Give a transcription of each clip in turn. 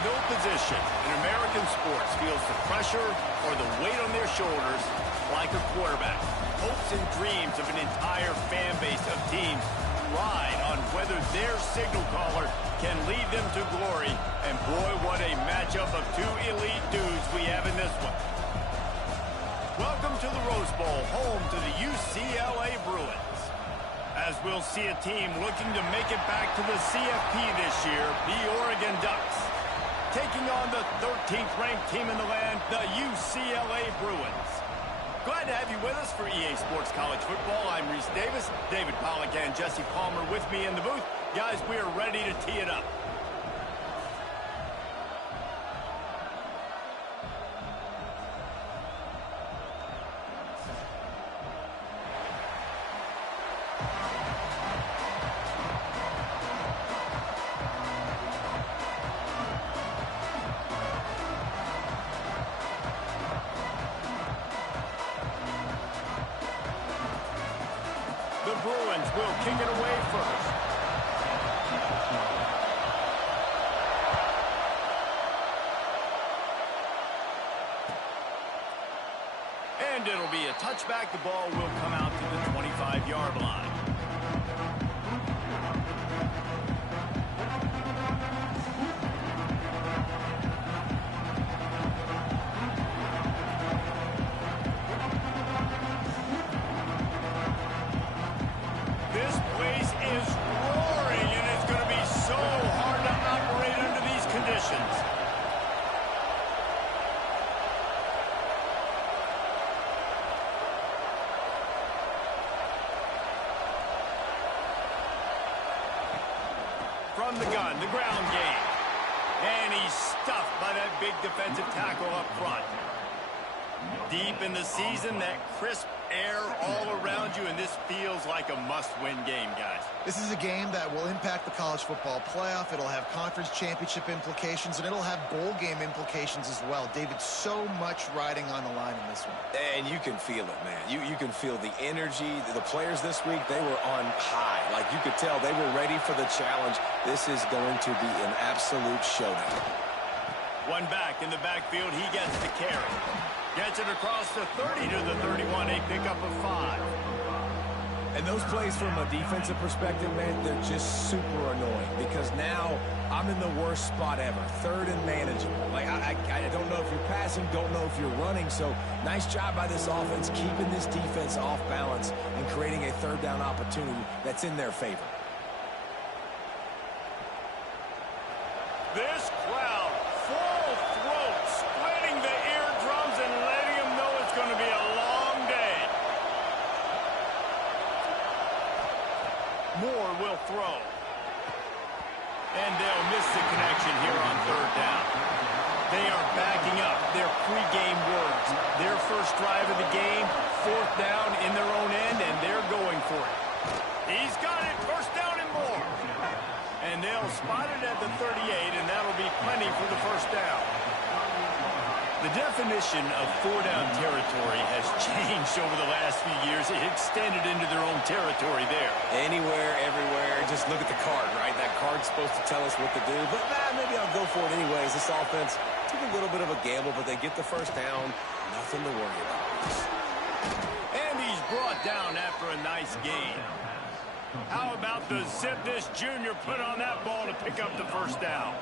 No position in American sports feels the pressure or the weight on their shoulders like a quarterback. Hopes and dreams of an entire fan base of teams ride on whether their signal caller can lead them to glory. And boy, what a matchup of two elite dudes we have in this one. Welcome to the Rose Bowl, home to the UCLA Bruins. As we'll see a team looking to make it back to the CFP this year, the Oregon Ducks. Taking on the 13th ranked team in the land, the UCLA Bruins. Glad to have you with us for EA Sports College Football. I'm Reese Davis, David Pollack and Jesse Palmer with me in the booth. Guys, we are ready to tee it up. The Bruins will kick it away first. And it'll be a touchback. The ball will come out to the 25-yard line. This place is roaring, and it's going to be so hard to operate under these conditions. From the gun, the ground game. And he's stuffed by that big defensive tackle up front. Deep in the season, that crisp air all around you, and this feels like a must-win game, guys. This is a game that will impact the college football playoff. It'll have conference championship implications, and it'll have bowl game implications as well. David, so much riding on the line in this one. And you can feel it, man. You can feel the energy. The players this week, they were on high. Like, you could tell they were ready for the challenge. This is going to be an absolute showdown. One back in the backfield. He gets the carry. Gets it across the 30 to the 31, a pickup of 5. And those plays from a defensive perspective, man, they're just super annoying because now I'm in the worst spot ever, third and manageable. Like, I don't know if you're passing, don't know if you're running, so nice job by this offense keeping this defense off balance and creating a third down opportunity that's in their favor. This crowd, full throat, splitting the eardrums and letting them know it's going to be a long day. Moore will throw. And they'll miss the connection here on third down. They are backing up their pregame words. Their first drive of the game, fourth down in their own end, and they're going for it. He's got it, first down and more. And they'll spot it at the 38, and that'll be plenty for the first down. The definition of four-down territory has changed over the last few years. It extended into their own territory there. Anywhere, everywhere, just look at the card, right? That card's supposed to tell us what to do, but maybe I'll go for it anyways. This offense took a little bit of a gamble, but they get the first down. Nothing to worry about. And he's brought down after a nice gain. How about the zip this junior put on that ball to pick up the first down?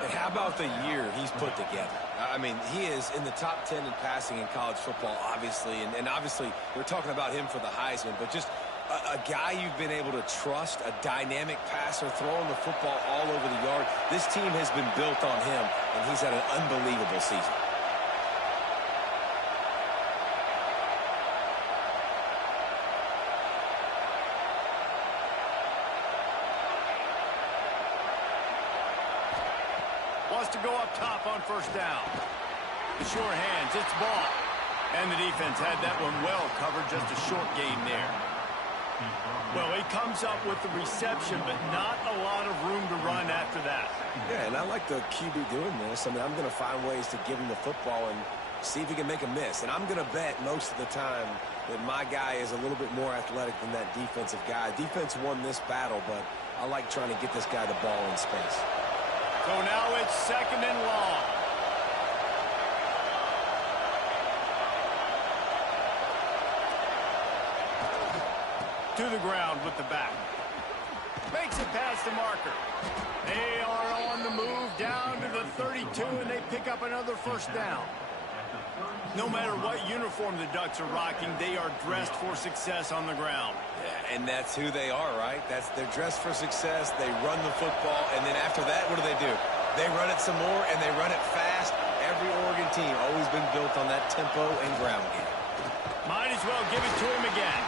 And how about the year he's put together? I mean, he is in the top 10 in passing in college football, obviously. And obviously, we're talking about him for the Heisman. But just a guy you've been able to trust, a dynamic passer, throwing the football all over the yard. This team has been built on him, and he's had an unbelievable season. Wants to go up top on first down. The short hands, it's ball. And the defense had that one well covered, just a short gain there. Well, he comes up with the reception, but not a lot of room to run after that. Yeah, and I like the QB doing this. I mean, I'm going to find ways to give him the football and see if he can make a miss. And I'm going to bet most of the time that my guy is a little bit more athletic than that defensive guy. Defense won this battle, but I like trying to get this guy the ball in space. So now it's 2nd and long. To the ground with the back. Makes it past the marker. They are on the move down to the 32, and they pick up another 1st down. No matter what uniform the Ducks are rocking, they are dressed for success on the ground. Yeah, and that's who they are, right? They're dressed for success. They run the football, and then after that, what do? They run it some more, and they run it fast. Every Oregon team always been built on that tempo and ground game. Might as well give it to him again.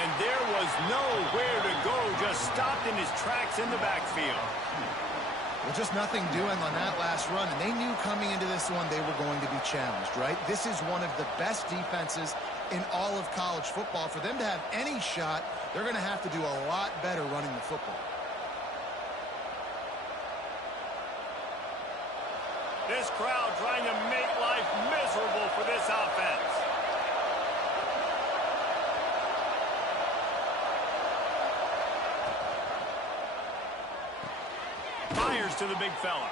And there was nowhere to go, just stopped in his tracks in the backfield. Well, just nothing doing on that last run, and they knew coming into this one they were going to be challenged, right? This is one of the best defenses in all of college football. For them to have any shot, they're going to have to do a lot better running the football. This crowd trying to make life miserable for this offense. Fires to the big fella.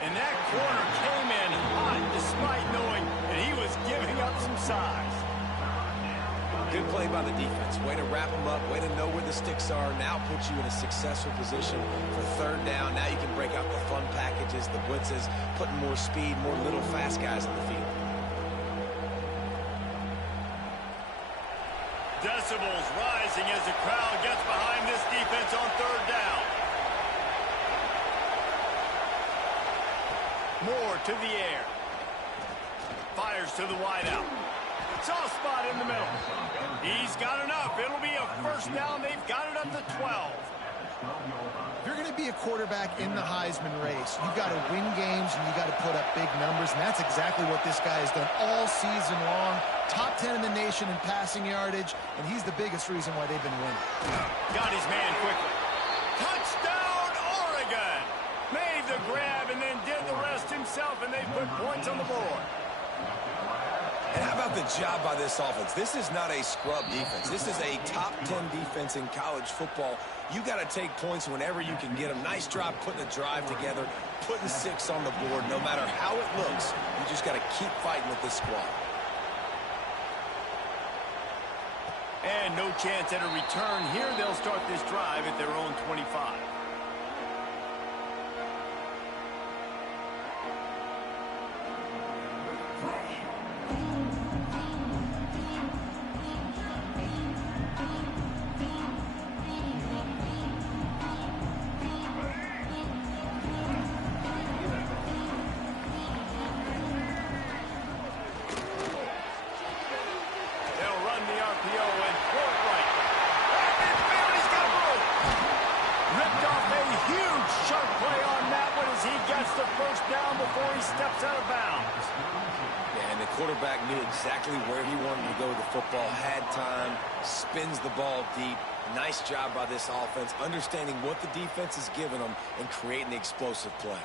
And that corner came in hot despite knowing that he was giving up some size. Good play by the defense. Way to wrap them up. Way to know where the sticks are. Now puts you in a successful position for 3rd down. Now you can break out the fun packages, the blitzes, putting more speed, more little fast guys in the field. Decibels rising as the crowd gets behind this defense on 3rd down. Moore to the air. Fires to the wideout. Soft spot in the middle. He's got enough. It'll be a 1st down. They've got it up to 12. If you're going to be a quarterback in the Heisman race, you've got to win games and you got to put up big numbers, and that's exactly what this guy has done all season long. Top 10 in the nation in passing yardage, and he's the biggest reason why they've been winning. Got his man quickly. Touchdown, Oregon! Made the grab and then did the rest himself, and they put points on the board. And how about the job by this offense? This is not a scrub defense. This is a top 10 defense in college football. You got to take points whenever you can get them. Nice job putting a drive together, putting 6 on the board. No matter how it looks, you just got to keep fighting with this squad. And no chance at a return here. They'll start this drive at their own 25. The 1st down before he steps out of bounds. Yeah, and the quarterback knew exactly where he wanted to go with the football, had time, spins the ball deep. Nice job by this offense, understanding what the defense is giving them and creating the explosive play.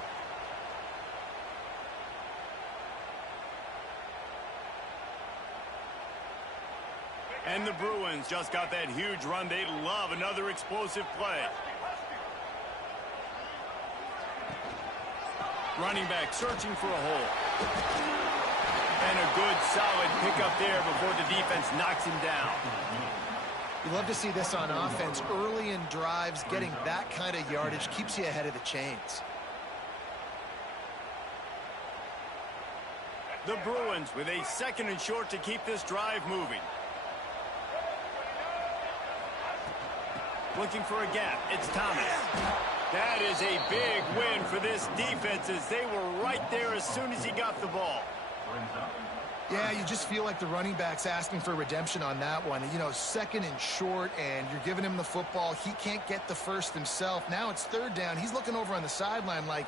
And the Bruins just got that huge run. They love another explosive play. Running back searching for a hole. And a good, solid pickup there before the defense knocks him down. You love to see this on offense. Early in drives, getting that kind of yardage keeps you ahead of the chains. The Bruins with a 2nd and short to keep this drive moving. Looking for a gap. It's Thomas. That is a big win for this defense as they were right there as soon as he got the ball. Yeah, you just feel like the running back's asking for redemption on that one. You know, 2nd and short, and you're giving him the football. He can't get the 1st himself. Now it's 3rd down. He's looking over on the sideline like,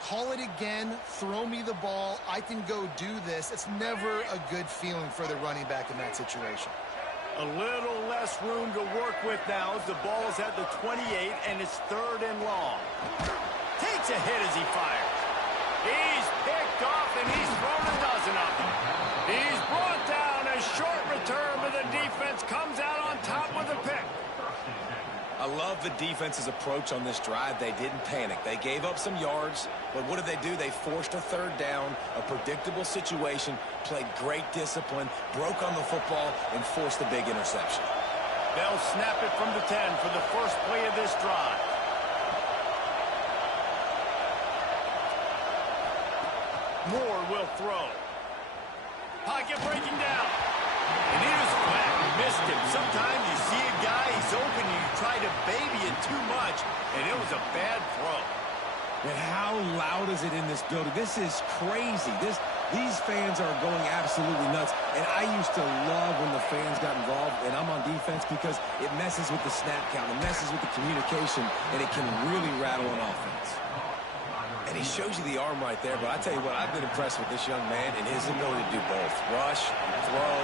call it again, throw me the ball. I can go do this. It's never a good feeling for the running back in that situation. A little less room to work with now as the ball's at the 28, and it's 3rd and long. Takes a hit as he fires. He's picked off, and he's thrown a dozen of them. He's brought down. A short return, but the defense comes out on top with a pick. I love the defense's approach on this drive. They didn't panic. They gave up some yards, but what did they do? They forced a third down, a predictable situation, played great discipline, broke on the football, and forced a big interception. They'll snap it from the 10 for the first play of this drive. Moore will throw. Pocket breaking down. And he was flat. Missed him. Sometimes you see a guy, he's open, and you try to baby it too much, and it was a bad throw. And how loud is it in this building? This is crazy. These fans are going absolutely nuts. And I used to love when the fans got involved, and I'm on defense, because it messes with the snap count, it messes with the communication, and it can really rattle an offense. And he shows you the arm right there, but I tell you what, I've been impressed with this young man and his ability to do both. Rush, throw,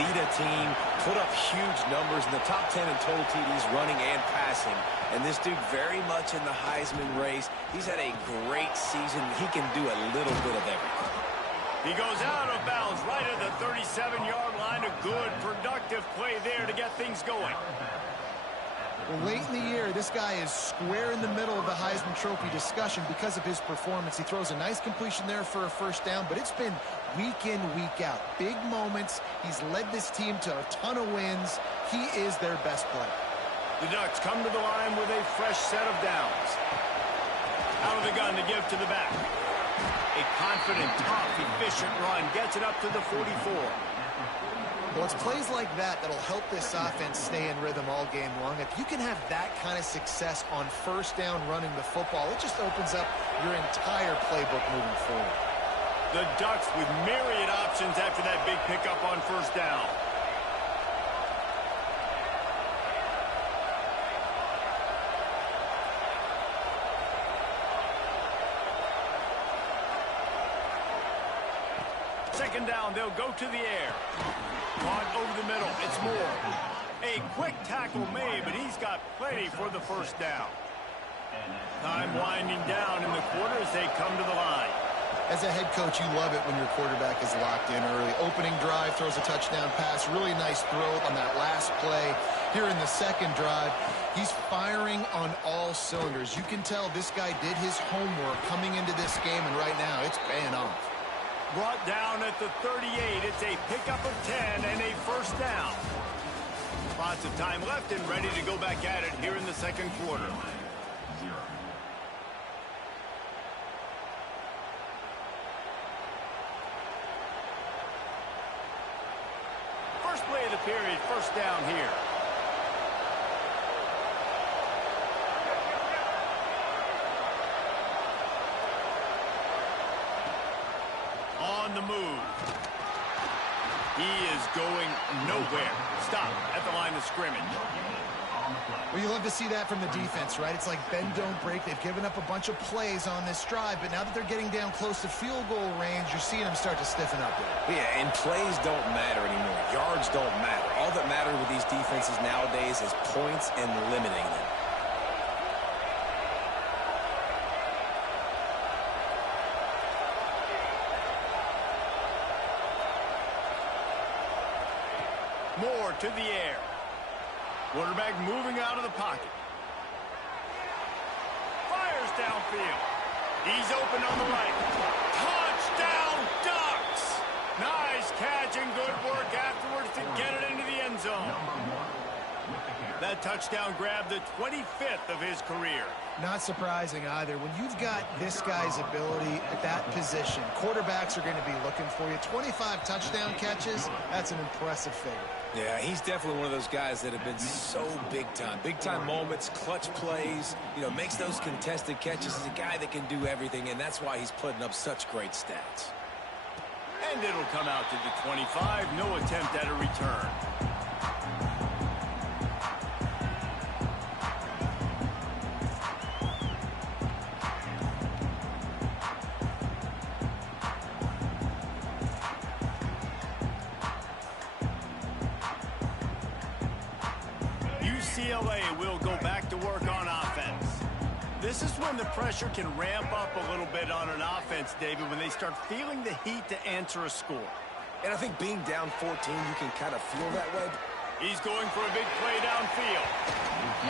lead a team, put up huge numbers in the top 10 in total TDs, running and passing. And this dude very much in the Heisman race. He's had a great season. He can do a little bit of everything. He goes out of bounds right at the 37-yard line. A good, productive play there to get things going. Well, late in the year, this guy is square in the middle of the Heisman Trophy discussion because of his performance. He throws a nice completion there for a first down, but it's been week in, week out. Big moments. He's led this team to a ton of wins. He is their best player. The Ducks come to the line with a fresh set of downs. Out of the gun to give to the back. A confident, tough, efficient run gets it up to the 44. Well, it's plays like that that'll help this offense stay in rhythm all game long. If you can have that kind of success on first down running the football, it just opens up your entire playbook moving forward. The Ducks with myriad options after that big pickup on first down. Second down, they'll go to the air. Caught over the middle, it's Moore. A quick tackle made, but he's got plenty for the first down. Time winding down in the quarter as they come to the line. As a head coach, you love it when your quarterback is locked in early. Opening drive, throws a touchdown pass. Really nice throw on that last play. Here in the second drive, he's firing on all cylinders. You can tell this guy did his homework coming into this game, and right now it's paying off. Brought down at the 38. It's a pickup of 10 and a first down. Lots of time left and ready to go back at it here in the second quarter. First play of the period, first down here. On the move. He is going nowhere. Stop at the line of scrimmage. Well, you love to see that from the defense, right? It's like bend, don't break. They've given up a bunch of plays on this drive, but now that they're getting down close to field goal range, you're seeing them start to stiffen up there. Yeah, and plays don't matter anymore. Yards don't matter. All that matters with these defenses nowadays is points and limiting them. Moore to the air. Quarterback moving out of the pocket. Fires downfield. He's open on the right. Touchdown, Ducks! Nice catch and good work afterwards to get it into the end zone. That touchdown grabbed the 25th of his career. Not surprising either. When you've got this guy's ability at that position, quarterbacks are going to be looking for you. 25 touchdown catches, that's an impressive figure. Yeah, he's definitely one of those guys that have been so big time. Big time moments, clutch plays, makes those contested catches. He's a guy that can do everything, and that's why he's putting up such great stats. And it'll come out to the 25. No attempt at a return. UCLA will go back to work on offense. This is when the pressure can ramp up a little bit on an offense, David, when they start feeling the heat to answer a score. And I think being down 14, you can kind of feel that way. He's going for a big play downfield.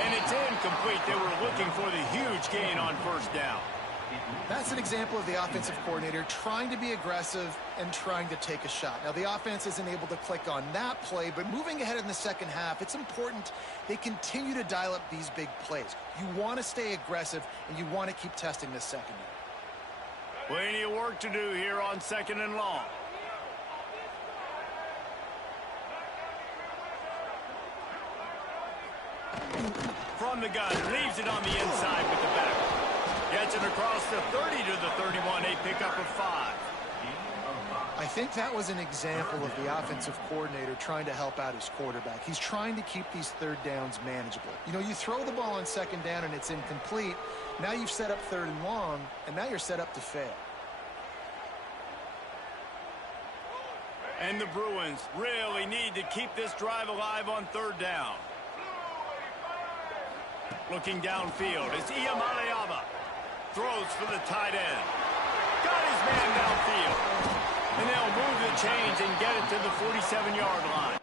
And it's incomplete. They were looking for the huge gain on first down. That's an example of the offensive coordinator trying to be aggressive and trying to take a shot. Now, the offense isn't able to click on that play, but moving ahead in the second half, it's important they continue to dial up these big plays. You want to stay aggressive, and you want to keep testing this secondary. Plenty of work to do here on 2nd and long. From the gun, leaves it on the inside with the back. Gets it across the 30 to the 31, a pickup of 5. I think that was an example of the offensive coordinator trying to help out his quarterback. He's trying to keep these third downs manageable. You know, you throw the ball on 2nd down and it's incomplete. Now you've set up 3rd and long, and now you're set up to fail. And the Bruins really need to keep this drive alive on 3rd down. Looking downfield, it's Iamaleava. Throws for the tight end. Got his man downfield. And they'll move the chains and get it to the 47-yard line.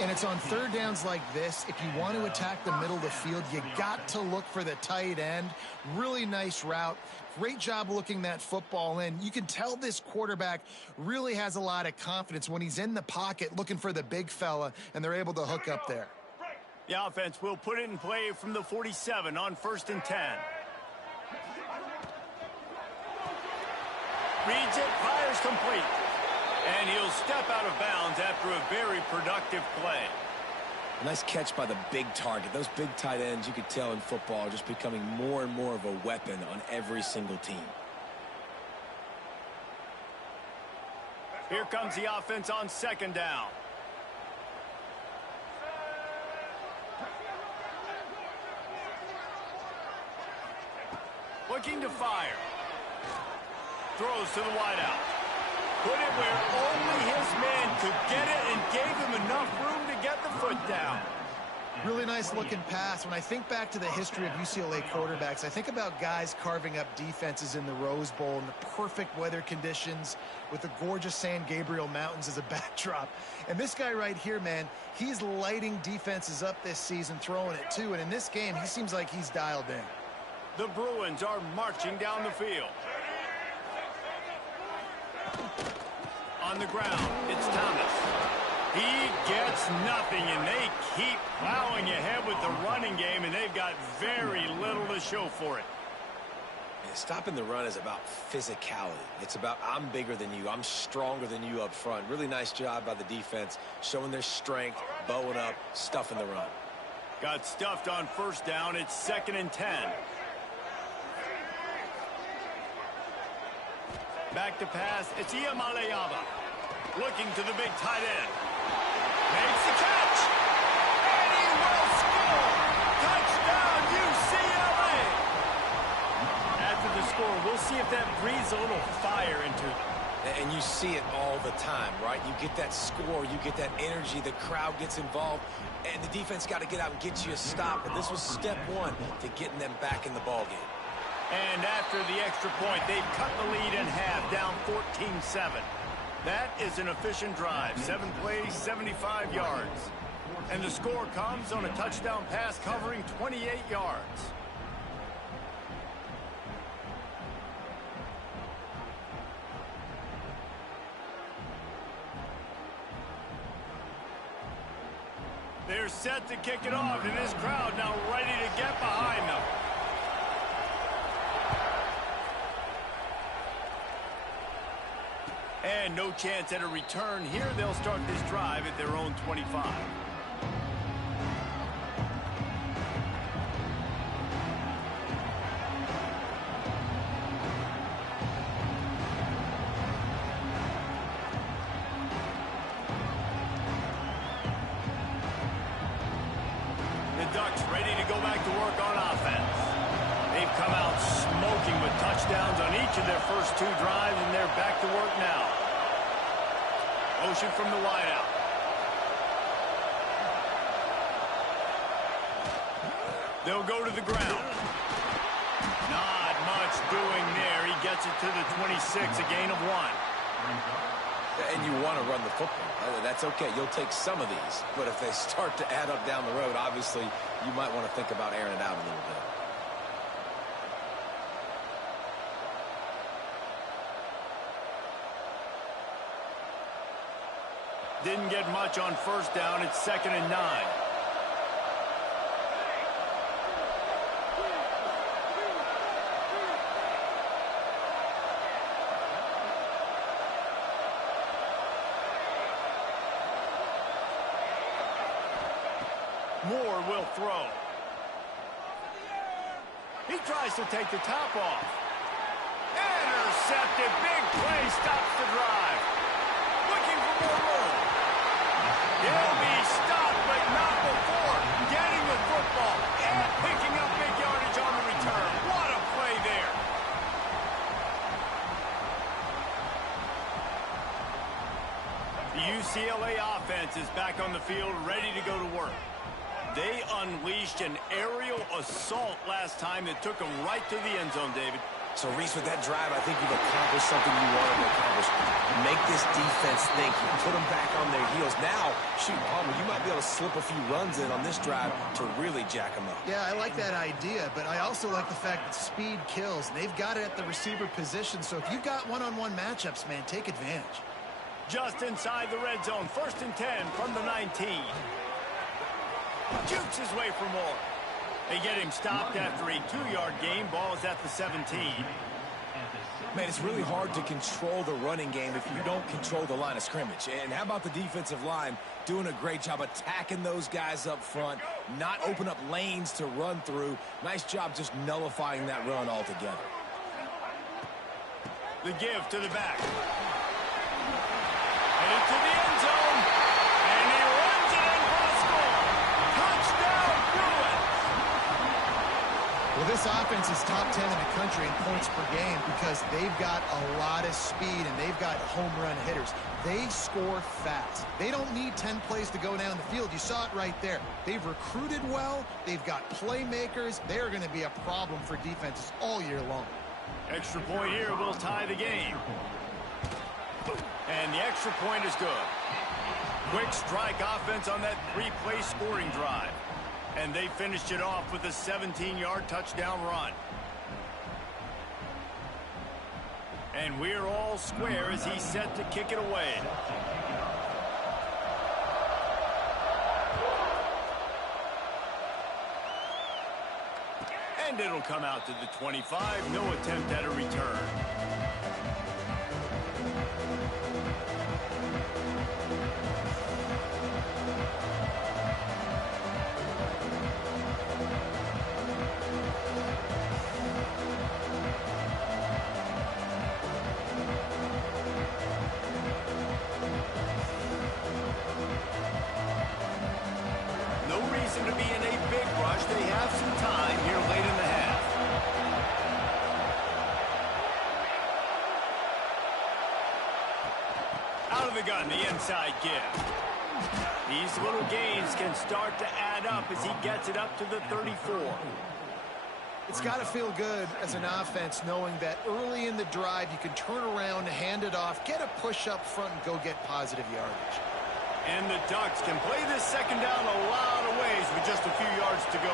And it's on 3rd downs like this. If you want to attack the middle of the field, you got to look for the tight end. Really nice route. Great job looking that football in. You can tell this quarterback really has a lot of confidence when he's in the pocket looking for the big fella, and they're able to hook up there. The offense will put it in play from the 47 on 1st and 10. Reads it, fires complete. And he'll step out of bounds after a very productive play. A nice catch by the big target. Those big tight ends, you could tell in football, are just becoming more and more of a weapon on every single team. Here comes the offense on second down. Looking to fire. Throws to the wideout. Put it where only his man could get it and gave him enough room to get the foot down. Really nice looking pass. When I think back to the history of UCLA quarterbacks, I think about guys carving up defenses in the Rose Bowl in the perfect weather conditions with the gorgeous San Gabriel Mountains as a backdrop. And this guy right here, man, he's lighting defenses up this season, throwing it too. And in this game, he seems like he's dialed in. The Bruins are marching down the field. On the ground, it's Thomas. He gets nothing, and they keep plowing ahead with the running game, and they've got very little to show for it. Yeah, stopping the run is about physicality. It's about I'm bigger than you. I'm stronger than you up front. Really nice job by the defense, showing their strength, bowing up, stuffing the run. Got stuffed on first down. It's 2nd and 10. Back to pass. It's Iamaleava. Looking to the big tight end. Makes the catch. And he will score. Touchdown, UCLA. After the score, we'll see if that breathes a little fire into them. And you see it all the time, right? You get that score, you get that energy, the crowd gets involved, and the defense got to get out and get you a stop. And this was step one to getting them back in the ballgame. And after the extra point, they've cut the lead in half, down 14-7. That is an efficient drive. 7 plays, 75 yards. And the score comes on a touchdown pass covering 28 yards. They're set to kick it off, and this crowd now ready to get behind them. And no chance at a return here. They'll start this drive at their own 25. The Ducks ready to go back to work on offense. They've come out smoking with touchdowns on each of their first 2 drives, and they're back to work now. Motion from the wideout. They'll go to the ground. Not much doing there. He gets it to the 26, a gain of 1. And you want to run the football. That's okay. You'll take some of these. But if they start to add up down the road, obviously, you might want to think about airing it out a little bit. Didn't get much on first down. It's 2nd and 9. Moore will throw. He tries to take the top off. Intercepted. Big play stops the drive. Looking for more room. He'll be stopped, but not before getting the football and picking up big yardage on the return. What a play there. The UCLA offense is back on the field, ready to go to work. They unleashed an aerial assault last time that took them right to the end zone, David. So, Reese, with that drive, I think you've accomplished something you wanted to accomplish. Make this defense think. You put them back on their heels. Now, shoot, Palmer, you might be able to slip a few runs in on this drive to really jack them up. Yeah, I like that idea, but I also like the fact that speed kills. They've got it at the receiver position, so if you've got one-on-one matchups, man, take advantage. Just inside the red zone, 1st and 10 from the 19. Jukes his way for more. They get him stopped after a 2-yard gain. Ball is at the 17. Man, it's really hard to control the running game if you don't control the line of scrimmage. And how about the defensive line doing a great job attacking those guys up front, not open up lanes to run through. Nice job just nullifying that run altogether. The give to the back. Headed to the end zone. And he runs it in for the score. Touchdown, Bruins! Well, this offense is top 10 in the country in points per game because they've got a lot of speed and they've got home run hitters. They score fast. They don't need 10 plays to go down the field. You saw it right there. They've recruited well. They've got playmakers. They're going to be a problem for defenses all year long. Extra point here will tie the game. And the extra point is good. Quick strike offense on that three-play scoring drive. And they finished it off with a 17-yard touchdown run. And we're all square as he's set to kick it away. And it'll come out to the 25. No attempt at a return. To be in a big rush. They have some time here late in the half. Out of the gun, the inside give. These little gains can start to add up as he gets it up to the 34. It's got to feel good as an offense knowing that early in the drive you can turn around, hand it off, get a push up front, and go get positive yardage. And the Ducks can play this second down a lot of ways with just a few yards to go.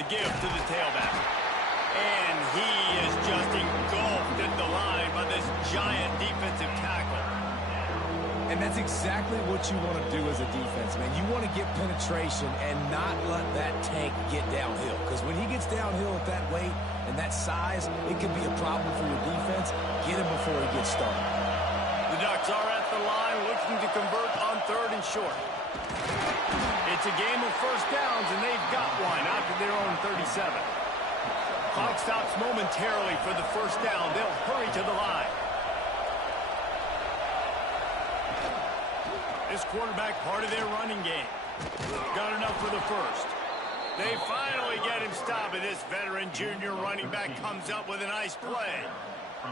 The give to the tailback. And he is just engulfed at the line by this giant defensive tackle. And that's exactly what you want to do as a defense, man. You want to get penetration and not let that tank get downhill. Because when he gets downhill at that weight and that size, it could be a problem for your defense. Get him before he gets started. The Ducks are at the line looking to convert on 3rd and short. It's a game of first downs, and they've got one out to their own 37. Clock stops momentarily for the first down. They'll hurry to the line. This quarterback, part of their running game. Got enough for the first. They finally get him stopped, and this veteran junior running back comes up with a nice play.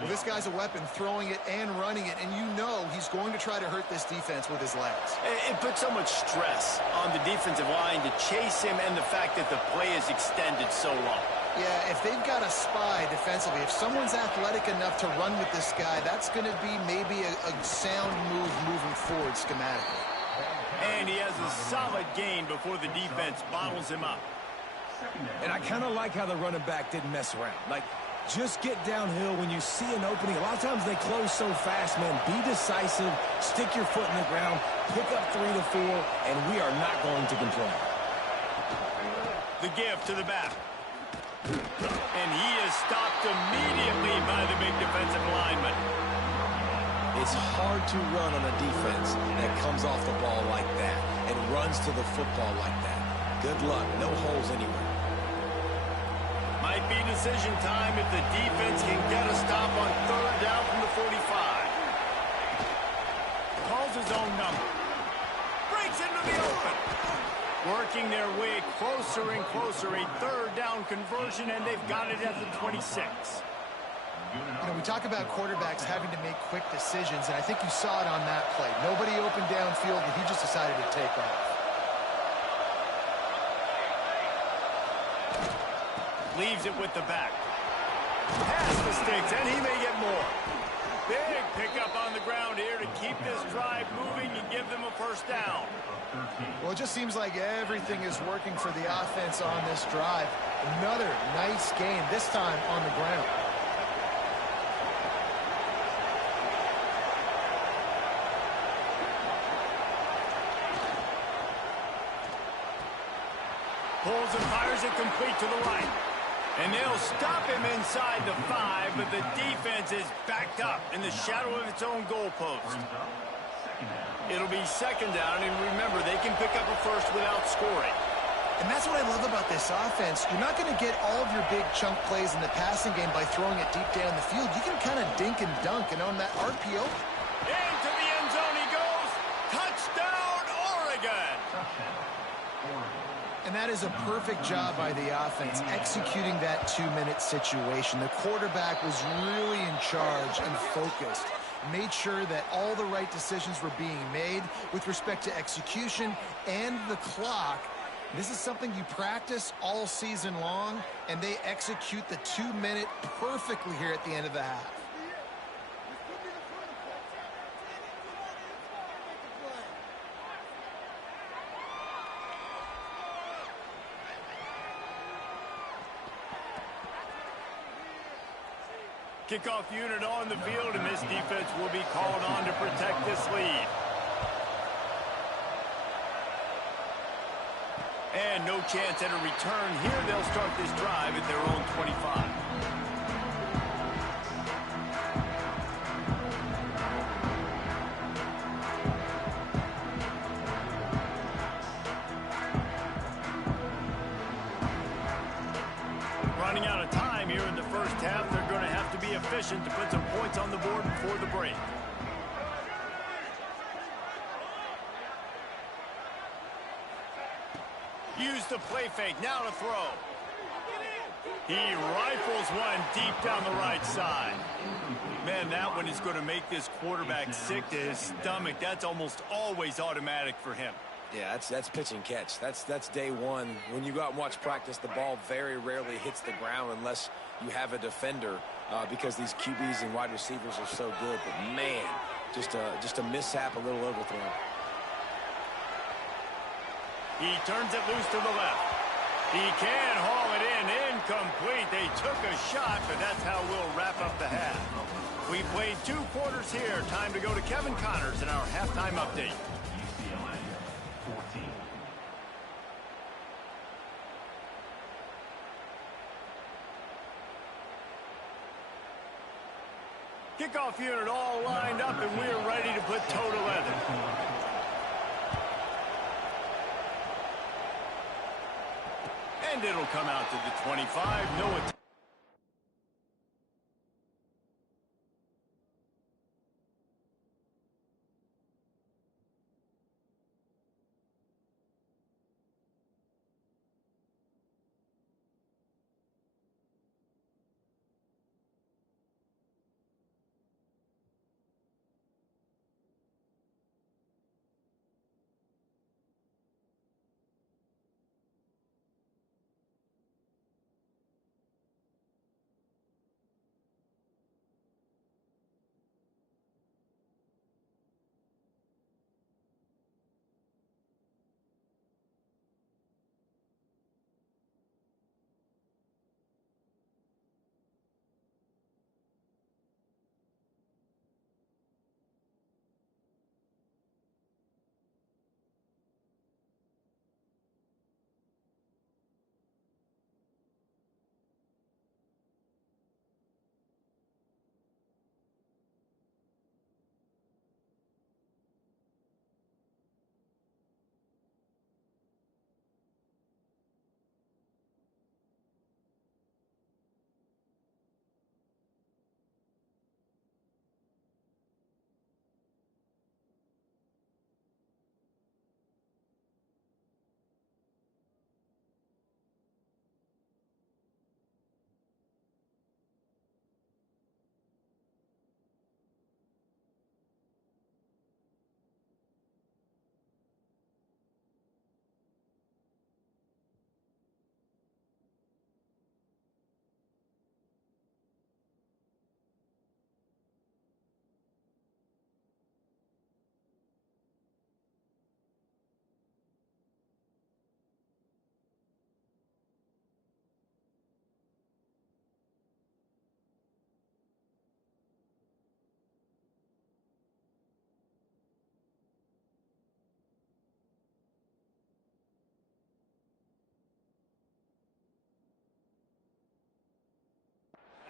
Well, this guy's a weapon, throwing it and running it, and you know he's going to try to hurt this defense with his legs. It puts so much stress on the defensive line to chase him and the fact that the play is extended so long. Yeah, if they've got a spy defensively, if someone's athletic enough to run with this guy, that's going to be maybe a sound move moving forward schematically. And he has a solid gain before the defense bottles him up. And I kind of like how the running back didn't mess around. Like, just get downhill when you see an opening. A lot of times they close so fast, man. Be decisive, stick your foot in the ground, pick up 3 to 4, and we are not going to complain. The give to the back. And he is stopped immediately by the big defensive lineman. It's hard to run on a defense that comes off the ball like that and runs to the football like that. Good luck. No holes anywhere. Might be decision time if the defense can get a stop on 3rd down from the 45. Calls his own number. Breaks into the open. Working their way closer and closer. A 3rd down conversion, and they've got it at the 26. You know, we talk about quarterbacks having to make quick decisions, and I think you saw it on that play. Nobody opened downfield, and he just decided to take off. Leaves it with the back. Pass the sticks, and he may get more. Big pickup on the ground here to keep this drive moving and give them a first down. Well, it just seems like everything is working for the offense on this drive. Another nice game, this time on the ground. Pulls and fires it complete to the right. And they'll stop him inside the 5, but the defense is backed up in the shadow of its own goalpost. It'll be second down, and remember, they can pick up a first without scoring. And that's what I love about this offense. You're not going to get all of your big chunk plays in the passing game by throwing it deep down the field. You can kind of dink and dunk, and on that RPO. Into the end zone he goes. Touchdown, Oregon. And that is a perfect job by the offense, executing that 2-minute situation. The quarterback was really in charge and focused. Made sure that all the right decisions were being made with respect to execution and the clock. This is something you practice all season long, and they execute the 2-minute perfectly here at the end of the half. Kickoff unit on the field, and this defense will be called on to protect this lead. And no chance at a return here. They'll start this drive at their own 25. Running out of time here in the first half. They're going to have to be efficient to put some points on the board before the break. Use the play fake, now to throw. He rifles one deep down the right side. Man, that one is going to make this quarterback sick to his stomach. That's almost always automatic for him. Yeah, that's pitch and catch. That's day one. When you go out and watch practice, the ball very rarely hits the ground unless you have a defender because these QBs and wide receivers are so good. But, man, just a mishap, a little overthrown. He turns it loose to the left. He can haul it in. Incomplete. They took a shot, but that's how we'll wrap up the half. We played 2 quarters here. Time to go to Kevin Connors in our halftime update. UCLA 14. Kickoff unit all lined up, and we're ready to put toe to leather. And it'll come out to the 25. No attempt.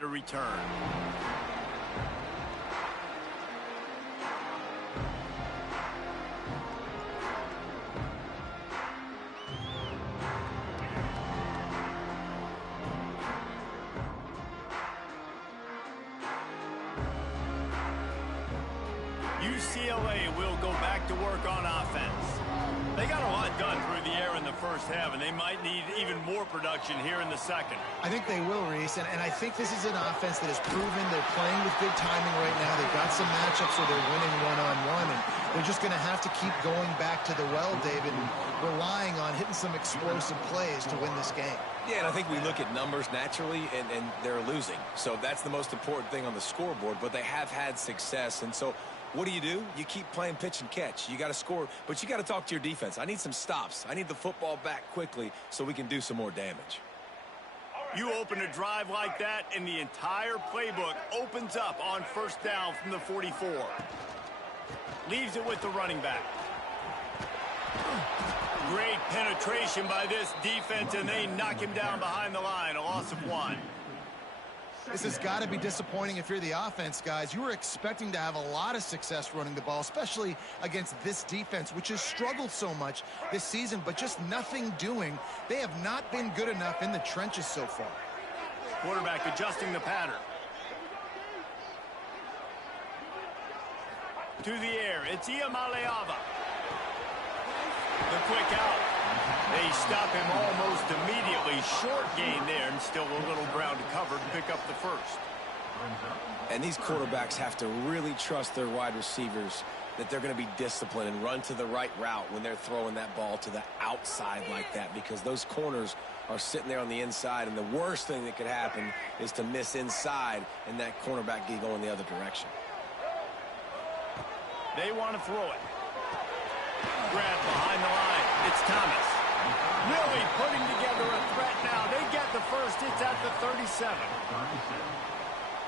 to return. UCLA will go back to work on offense. They got a lot done through the air in the first half, and they might need even more production here in the second. I think they will, Reese, and I think this is an offense that has proven they're playing with good timing right now. They've got some matchups where they're winning one-on-one, and they're just going to have to keep going back to the well, David, and relying on hitting some explosive plays to win this game. Yeah, and I think we look at numbers naturally, and they're losing. So that's the most important thing on the scoreboard, but they have had success, and so what do? You keep playing pitch and catch. You got to score, but you got to talk to your defense. I need some stops. I need the football back quickly so we can do some more damage. You open a drive like that, and the entire playbook opens up on first down from the 44. Leaves it with the running back. Great penetration by this defense, and they knock him down behind the line. A loss of 1. This has got to be disappointing if you're the offense, guys. You were expecting to have a lot of success running the ball, especially against this defense, which has struggled so much this season, but just nothing doing. They have not been good enough in the trenches so far. Quarterback adjusting the pattern. To the air, it's Iamaleava. The quick out. They stop him almost immediately. Short gain there, and still a little ground to cover to pick up the first. And these quarterbacks have to really trust their wide receivers that they're going to be disciplined and run to the right route when they're throwing that ball to the outside like that, because those corners are sitting there on the inside, and the worst thing that could happen is to miss inside and that cornerback get going the other direction. They want to throw it. Grab behind the line. It's Thomas. Really putting together a threat now. They get the first. It's at the 37.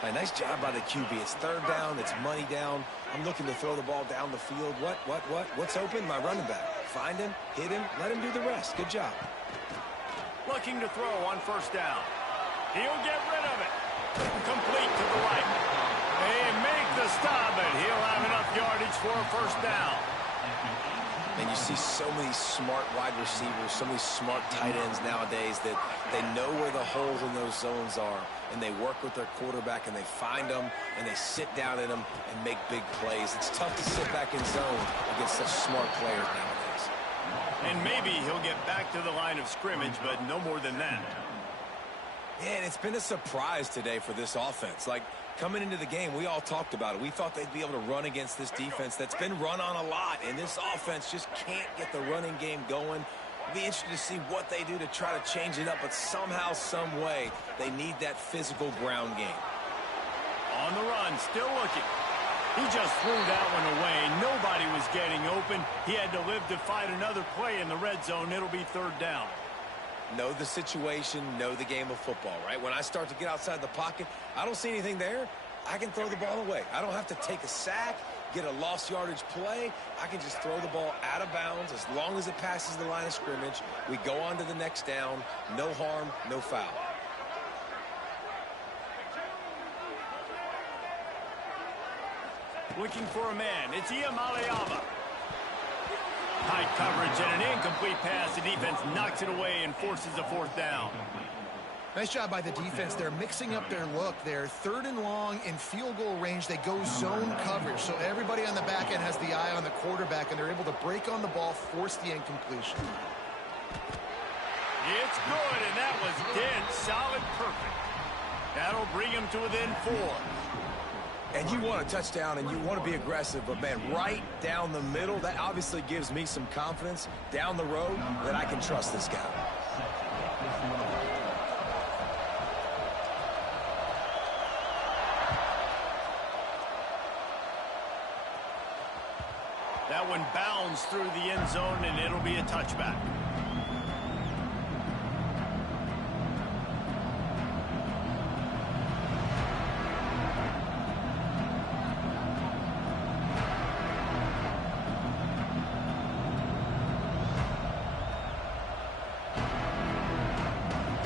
A nice job by the QB. It's third down. It's money down. I'm looking to throw the ball down the field. What's open? My running back. Find him, hit him, let him do the rest. Good job. Looking to throw on first down. He'll get rid of it. Complete to the right. They make the stop, and he'll have enough yardage for a first down. And you see so many smart wide receivers, so many smart tight ends nowadays that they know where the holes in those zones are, and they work with their quarterback, and they find them, and they sit down in them and make big plays. It's tough to sit back in zone against such smart players nowadays. And maybe he'll get back to the line of scrimmage, but no more than that. Yeah, and it's been a surprise today for this offense. Like, coming into the game, we all talked about it. We thought they'd be able to run against this defense that's been run on a lot, and this offense just can't get the running game going. It'll be interesting to see what they do to try to change it up, but somehow, some way, they need that physical ground game. On the run, still looking. He just threw that one away. Nobody was getting open. He had to live to fight another play in the red zone. It'll be third down. Know the situation, know the game of football, right? When I start to get outside the pocket, I don't see anything there. I can throw the ball away. I don't have to take a sack, get a lost yardage play. I can just throw the ball out of bounds as long as it passes the line of scrimmage. We go on to the next down. No harm, no foul. Looking for a man. It's Iamaleava. Tight coverage and an incomplete pass. The defense knocks it away and forces a fourth down. Nice job by the defense. They're mixing up their look. They're third and long in field goal range. They go zone coverage. So everybody on the back end has the eye on the quarterback, and they're able to break on the ball, force the incompletion. It's good, and that was dead solid perfect. That'll bring him to within 4. And you want a touchdown, and you want to be aggressive, but, man, right down the middle, that obviously gives me some confidence down the road that I can trust this guy. That one bounds through the end zone, and it'll be a touchback.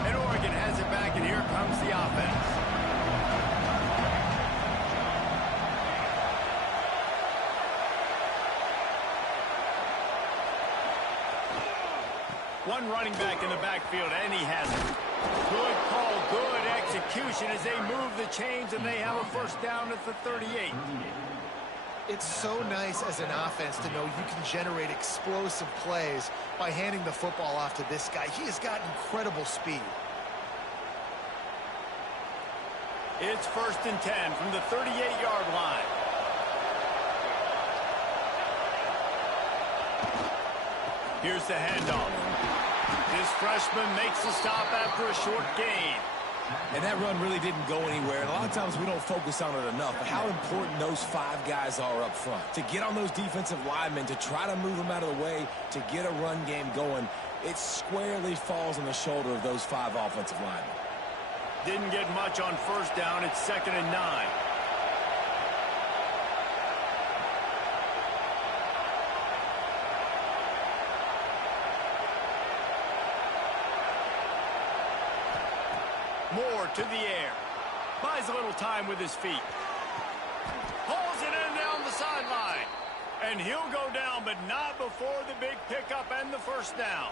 And Oregon has it back, and here comes the offense. One running back in the backfield, and he has it. Good call, good execution as they move the chains, and they have a first down at the 38. It's so nice as an offense to know you can generate explosive plays by handing the football off to this guy. He has got incredible speed. It's 1st and 10 from the 38-yard line. Here's the handoff. This freshman makes the stop after a short gain. And that run really didn't go anywhere. And a lot of times we don't focus on it enough, but how important those 5 guys are up front. To get on those defensive linemen, to try to move them out of the way, to get a run game going, it squarely falls on the shoulder of those 5 offensive linemen. Didn't get much on first down. It's 2nd and 9. Moore to the air. Buys a little time with his feet. Pulls it in down the sideline. And he'll go down, but not before the big pickup and the first down.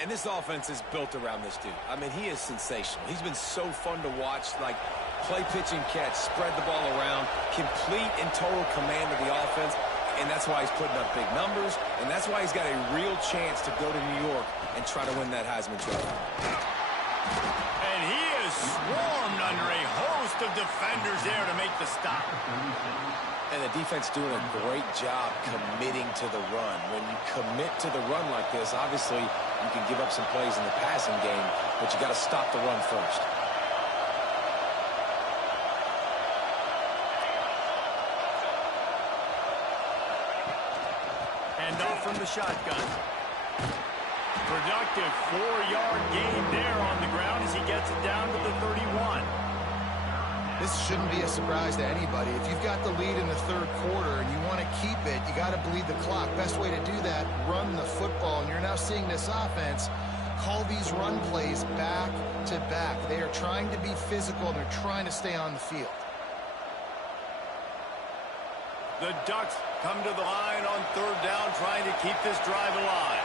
And this offense is built around this dude. I mean, he is sensational. He's been so fun to watch, like play, pitch, and catch, spread the ball around, complete and total command of the offense. And that's why he's putting up big numbers, and that's why he's got a real chance to go to New York and try to win that Heisman Trophy. And he is swarmed under a host of defenders there to make the stop. And the defense doing a great job committing to the run. When you commit to the run like this, obviously you can give up some plays in the passing game, but you got to stop the run first. And off from the shotgun. Productive 4-yard gain there on the ground as he gets it down to the 31. This shouldn't be a surprise to anybody. If you've got the lead in the 3rd quarter and you want to keep it, you got to bleed the clock. Best way to do that, run the football. And you're now seeing this offense call these run plays back to back. They are trying to be physical, and they're trying to stay on the field. The Ducks come to the line on 3rd down, trying to keep this drive alive.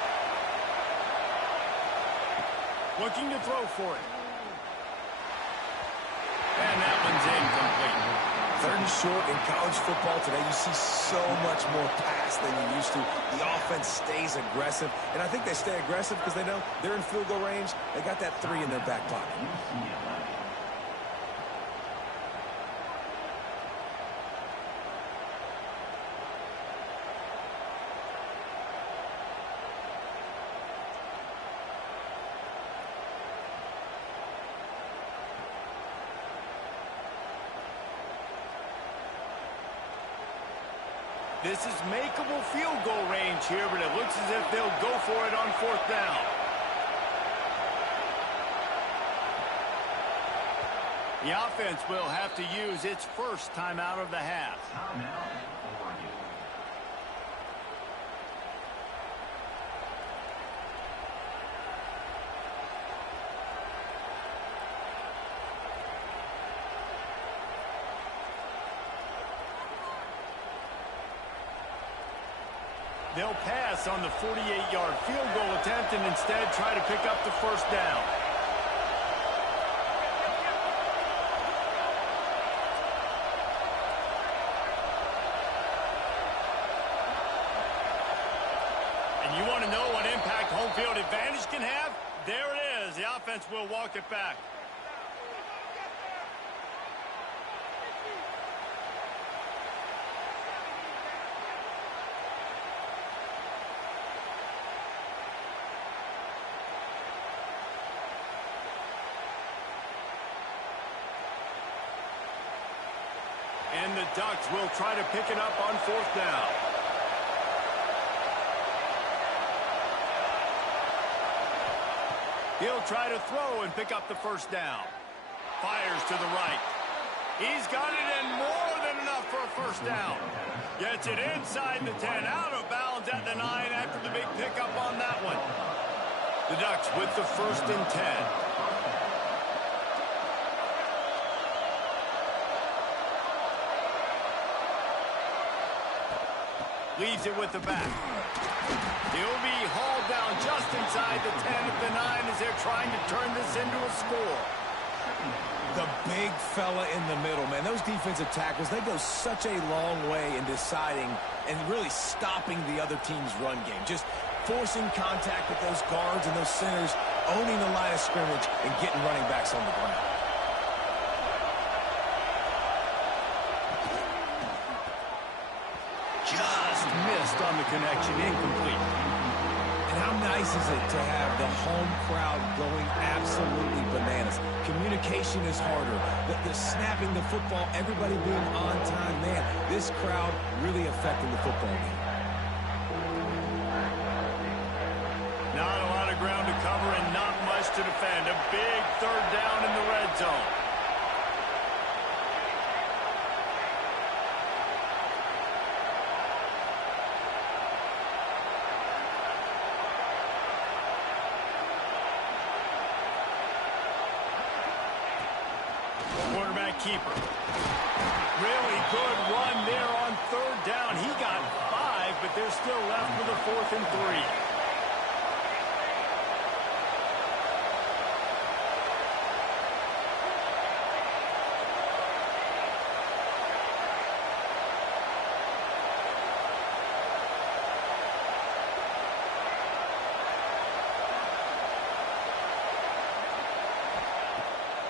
Looking to throw for it. And that one's incomplete. 3rd and short in college football today. You see so much more pass than you used to. The offense stays aggressive, and I think they stay aggressive because they know they're in field goal range. They got that 3 in their back pocket. This is makeable field goal range here, but it looks as if they'll go for it on 4th down. The offense will have to use its first timeout of the half. They'll pass on the 48-yard field goal attempt and instead try to pick up the first down. And you want to know what impact home field advantage can have? There it is. The offense will walk it back. And the Ducks will try to pick it up on 4th down. He'll try to throw and pick up the first down. Fires to the right. He's got it in more than enough for a first down. Gets it inside the 10, out of bounds at the 9 after the big pickup on that one. The Ducks with the 1st and 10. Leaves it with the back. He'll be hauled down just just inside the 10 at the 9 as they're trying to turn this into a score. The big fella in the middle, man. Those defensive tackles, they go such a long way in deciding and really stopping the other team's run game. Just forcing contact with those guards and those centers, owning the line of scrimmage, and getting running backs on the ground. Just missed on the connection, incomplete. And how nice is it to have the home crowd going absolutely bananas? Communication is harder. The snapping the football, everybody being on time. Man, this crowd really affecting the football game. Not a lot of ground to cover and not much to defend. A big third down in the red zone. Quarterback keeper. Really good run there on third down. He got 5, but they're still left with a 4th and 3.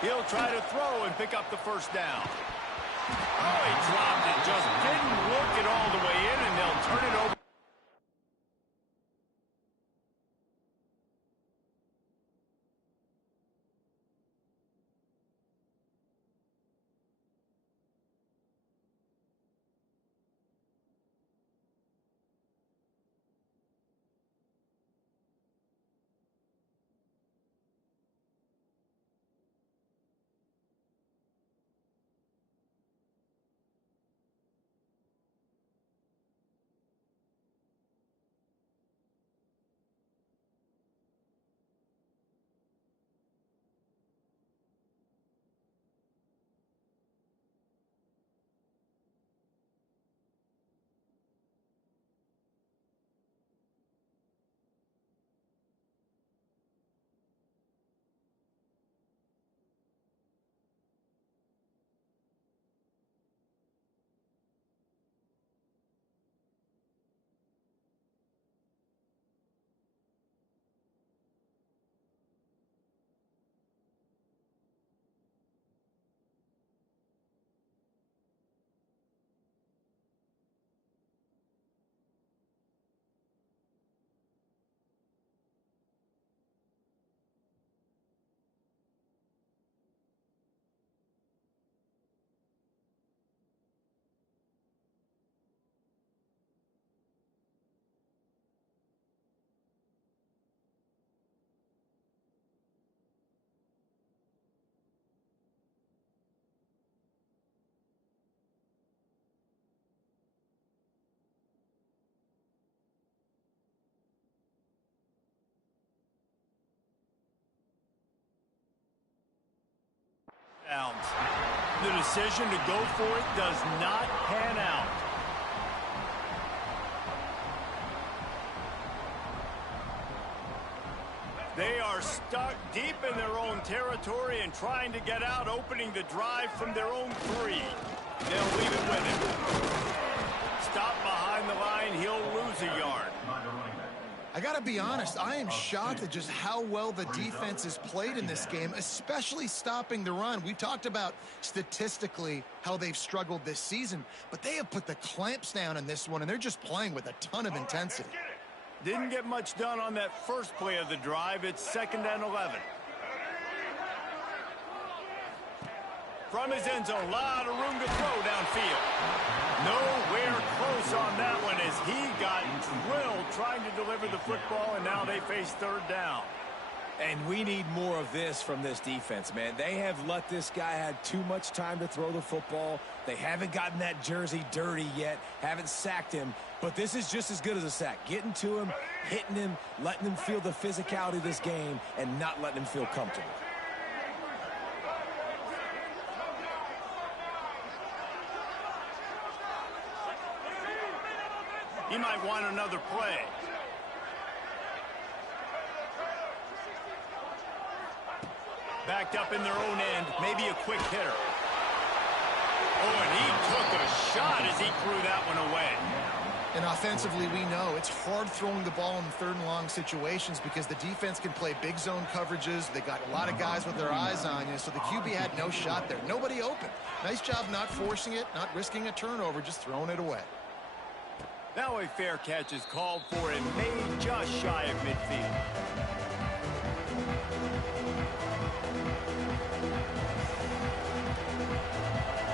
He'll try to throw and pick up the first down. Oh, he dropped it. Just didn't look it all the way in, and they'll turn it over. The decision to go for it does not pan out. They are stuck deep in their own territory and trying to get out, opening the drive from their own 3. They'll leave it with him. Stop behind the line, he'll lose a yard. I got to be honest, I am shocked at just how well the defense has played in this game, especially stopping the run. We've talked about statistically how they've struggled this season, but they have put the clamps down in this one, and they're just playing with a ton of intensity. Didn't get much done on that first play of the drive. It's 2nd and 11. From his end zone, a lot of room to throw downfield. Nowhere close on that one as he got drilled trying to deliver the football, and now they face 3rd down. And we need more of this from this defense, man. They have let this guy have too much time to throw the football. They haven't gotten that jersey dirty yet, haven't sacked him. But this is just as good as a sack. Getting to him, hitting him, letting him feel the physicality of this game, and not letting him feel comfortable. He might want another play. Backed up in their own end, maybe a quick hitter. Oh, and he took a shot as he threw that one away. And offensively, we know it's hard throwing the ball in third and long situations because the defense can play big zone coverages. They got a lot of guys with their eyes on you, so the QB had no shot there. Nobody open. Nice job not forcing it, not risking a turnover, just throwing it away. Now a fair catch is called for and made just shy of midfield.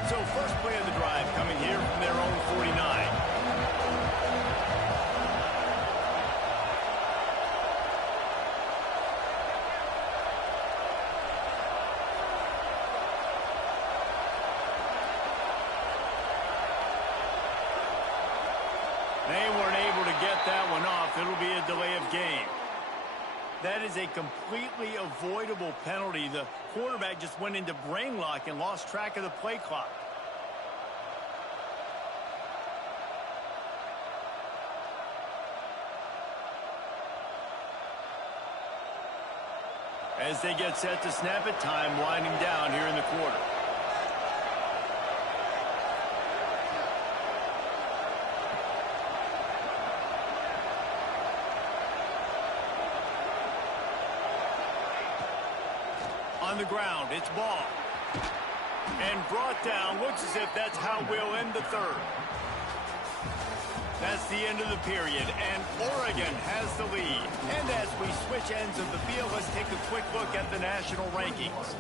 So first play of the drive coming here from their own 49. They weren't able to get that one off. It'll be a delay of game. That is a completely avoidable penalty. The quarterback just went into brain lock and lost track of the play clock. As they get set to snap it, time winding down here in the quarter. On the ground, it's ball. And brought down, looks as if that's how we'll end the third. That's the end of the period, and Oregon has the lead. And as we switch ends of the field, let's take a quick look at the national rankings.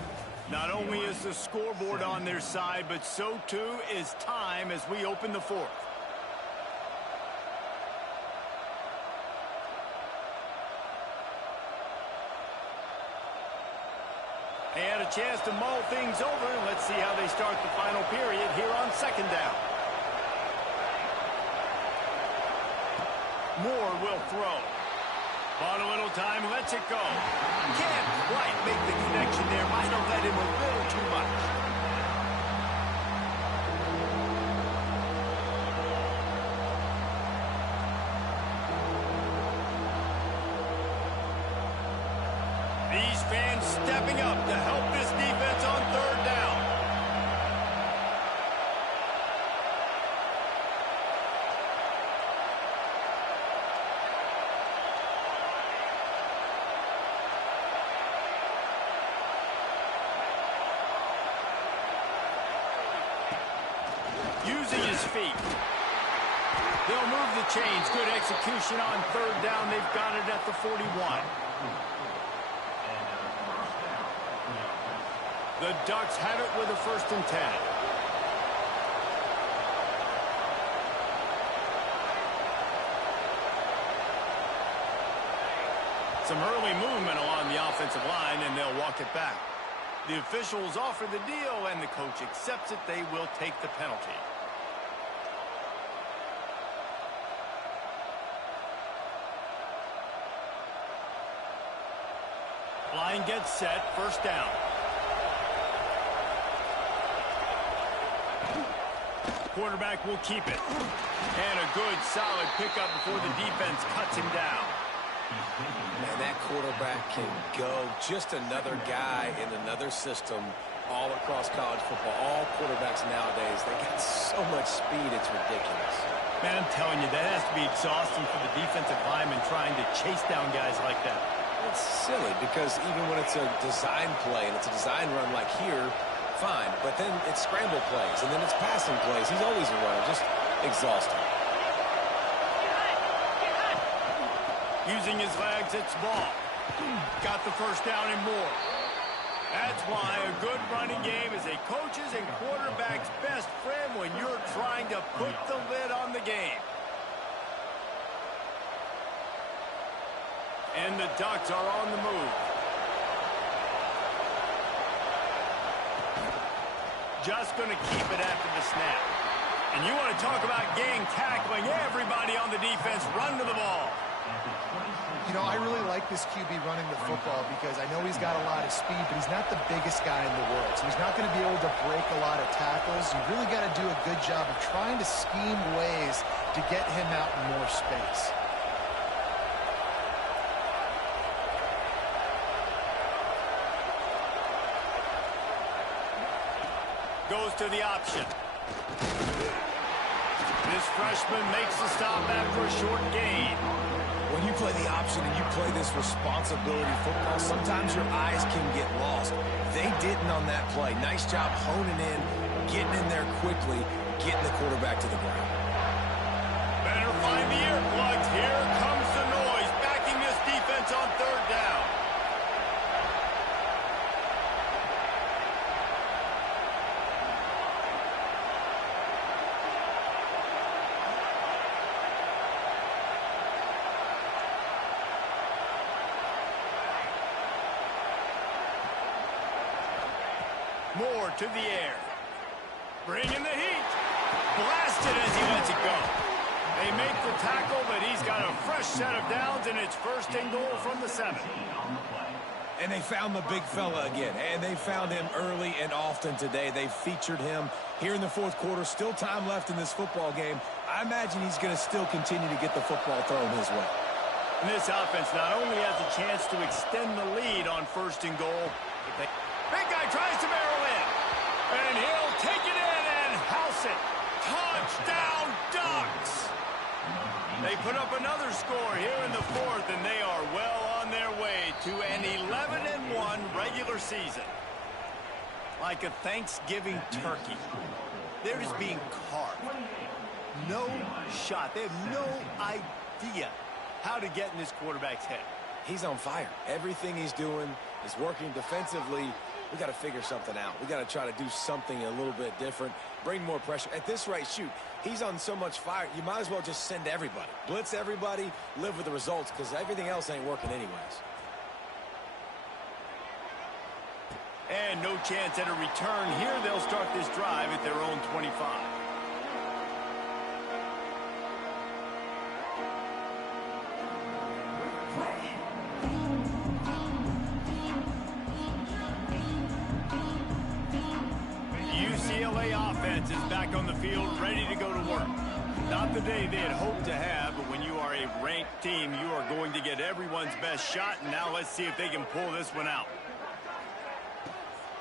Not only is the scoreboard on their side, but so too is time as we open the fourth. They had a chance to mull things over. Let's see how they start the final period here on second down. Moore will throw. Bought a little time, lets it go. Can't quite make the connection there. Might have let him a little too much. These fans stepping up to help this defense on third down. Using his feet. They'll move the chains. Good execution on third down. They've got it at the 41. The Ducks have it with a 1st and 10. Some early movement along the offensive line, and they'll walk it back. The officials offer the deal, and the coach accepts it. They will take the penalty. Line gets set, 1st down. Quarterback will keep it. And a good, solid pickup before the defense cuts him down. Man, that quarterback can go. Just another guy in another system all across college football. All quarterbacks nowadays, they got so much speed, it's ridiculous. Man, I'm telling you, that has to be exhausting for the defensive lineman trying to chase down guys like that. It's silly because even when it's a design play and it's a design run like here, fine, but then it's scramble plays, and then it's passing plays. He's always a runner, just exhausting. Using his legs, it's ball. Got the 1st down and more. That's why a good running game is a coach's and quarterback's best friend when you're trying to put the lid on the game. And the Ducks are on the move. Just going to keep it after the snap. And you want to talk about gang tackling. Everybody on the defense run to the ball. You know, I really like this QB running the football because I know he's got a lot of speed, but he's not the biggest guy in the world. So he's not going to be able to break a lot of tackles. You really got to do a good job of trying to scheme ways to get him out in more space. Goes to the option. This freshman makes the stop after a short gain. When you play the option and you play this responsibility football, sometimes your eyes can get lost. They didn't on that play. Nice job honing in, getting in there quickly, getting the quarterback to the ground. Better find the earplugs. Here comes the noise, backing this defense on third down. Moore to the air. Bringing the heat. Blasted as he lets it go. They make the tackle, but he's got a fresh set of downs, and it's first and goal from the 7. And they found the big fella again, and they found him early and often today. They featured him here in the fourth quarter. Still time left in this football game. I imagine he's going to still continue to get the football thrown his way. And this offense not only has a chance to extend the lead on first and goal, but big guy tries to barrel in, and he'll take it in and house it. Touchdown, Ducks! They put up another score here in the fourth, and they are well on their way to an 11-1 regular season. Like a Thanksgiving turkey, they're just being carved. No shot. They have no idea how to get in this quarterback's head. He's on fire. Everything he's doing is working defensively. We got to figure something out. We got to try to do something a little bit different, bring more pressure. At this rate, shoot, he's on so much fire, you might as well just send everybody. Blitz everybody, live with the results, because everything else ain't working anyways. And no chance at a return here. They'll start this drive at their own 25. UCLA offense is back on the field, ready to go to work. Not the day they had hoped to have, but when you are a ranked team, you are going to get everyone's best shot, and now let's see if they can pull this one out.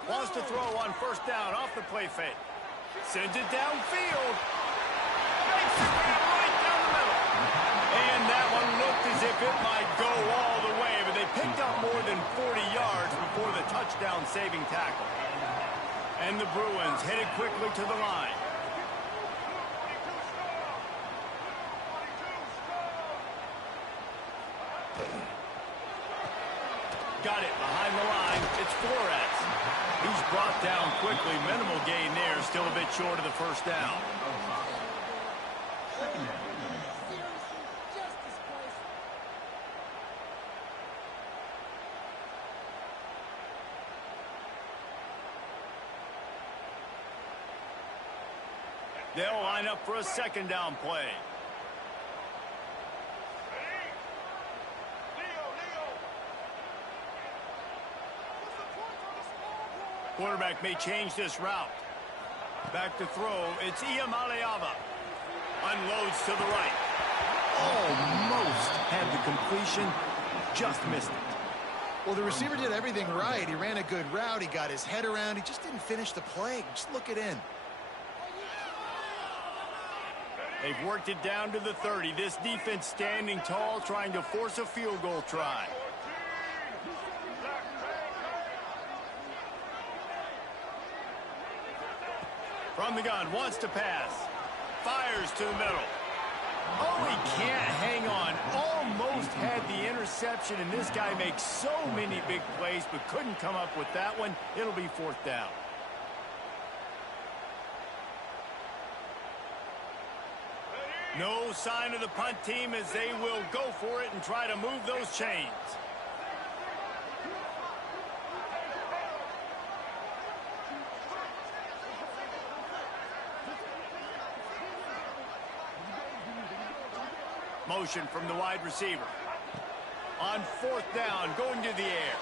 Wants to throw on first down off the play fake. Sends it downfield. Makes it right down the middle. And that one looked as if it might go all the way, but they picked up more than 40 yards before the touchdown-saving tackle. And the Bruins headed quickly to the line. Got it behind the line. It's Flores. He's brought down quickly. Minimal gain there. Still a bit short of the first down. They'll line up for a second down play. Quarterback may change this route. Back to throw. It's Iamaleava. Unloads to the right. Almost had the completion. Just missed it. Well, the receiver did everything right. He ran a good route. He got his head around. He just didn't finish the play. Just look it in. They've worked it down to the 30. This defense standing tall, trying to force a field goal try. From the gun, wants to pass. Fires to the middle. Oh, he can't hang on. Almost had the interception, and this guy makes so many big plays, but couldn't come up with that one. It'll be fourth down. No sign of the punt team as they will go for it and try to move those chains. Motion from the wide receiver. On fourth down, going to the air.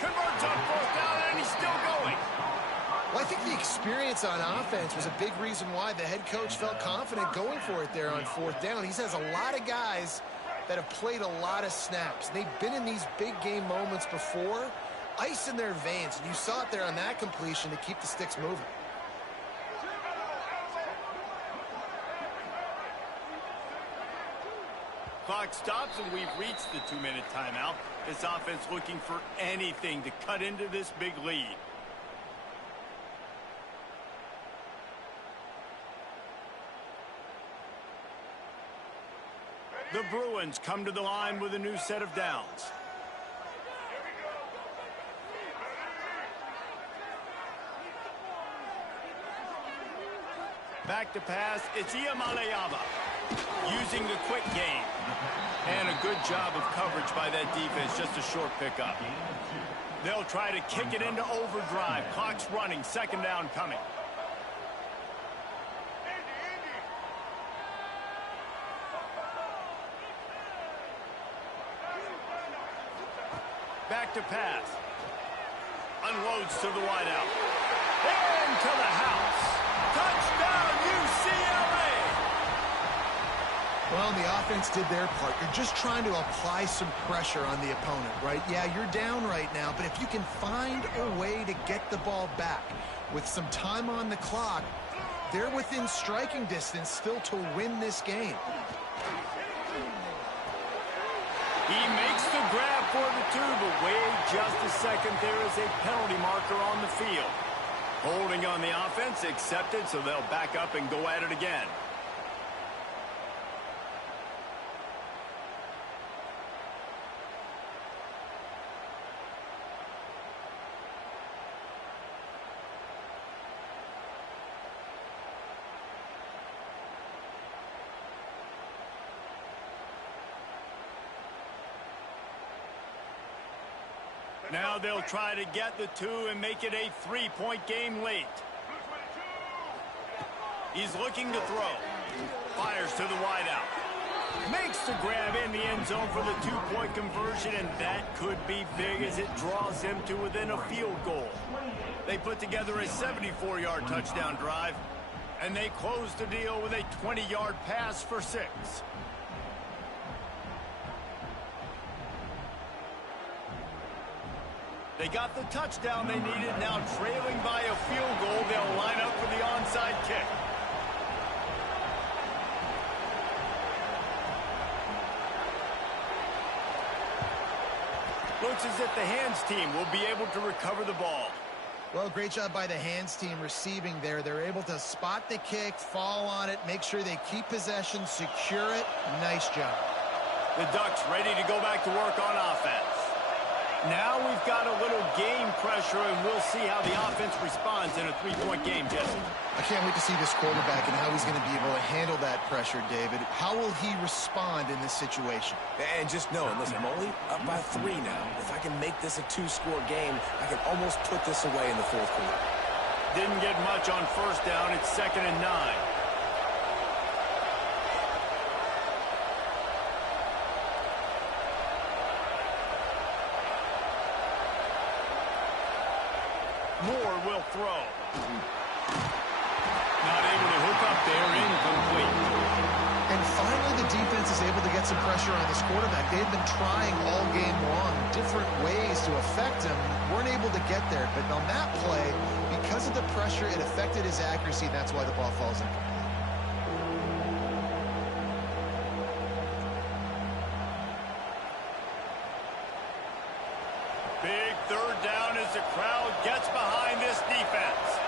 Converts on fourth down, and he's still going. Well, I think the experience on offense was a big reason why the head coach felt confident going for it there on fourth down. He has a lot of guys that have played a lot of snaps. They've been in these big game moments before. Ice in their veins, and you saw it there on that completion to keep the sticks moving. Clock stops, and we've reached the 2-minute timeout. This offense looking for anything to cut into this big lead. The Bruins come to the line with a new set of downs. Back to pass, it's Iamaleava using the quick game. And a good job of coverage by that defense, just a short pickup. They'll try to kick it into overdrive. Clock's running, second down coming. Back to pass. Unloads to the wideout. Into the house. Touchdown, UCLA! Well, the offense did their part. You're just trying to apply some pressure on the opponent, right? Yeah, you're down right now, but if you can find a way to get the ball back with some time on the clock, they're within striking distance still to win this game. He makes the grab for the 2, but wait just a second. There is a penalty marker on the field. Holding on the offense, accepted, so they'll back up and go at it again. Now they'll try to get the 2 and make it a 3-point game late. He's looking to throw. Fires to the wideout. Makes the grab in the end zone for the 2-point conversion, and that could be big as it draws him to within a field goal. They put together a 74-yard touchdown drive, and they close the deal with a 20-yard pass for 6. They got the touchdown they needed. Now trailing by a field goal, they'll line up for the onside kick. Looks as if the hands team will be able to recover the ball. Well, great job by the hands team receiving there. They're able to spot the kick, fall on it, make sure they keep possession, secure it. Nice job. The Ducks ready to go back to work on offense. Now we've got a little game pressure, and we'll see how the offense responds in a 3-point game, Jesse. I can't wait to see this quarterback and how he's going to be able to handle that pressure, David. How will he respond in this situation? And just know, listen, I'm only up by 3 now. If I can make this a 2-score game, I can almost put this away in the 4th quarter. Didn't get much on first down. It's 2nd and 9. Moore will throw. Not able to hook up there, incomplete. And finally the defense is able to get some pressure on this quarterback. They've been trying all game long, different ways to affect him. Weren't able to get there, but on that play, because of the pressure, it affected his accuracy, and that's why the ball falls incomplete. Big 3rd down as the crowd gets behind this defense.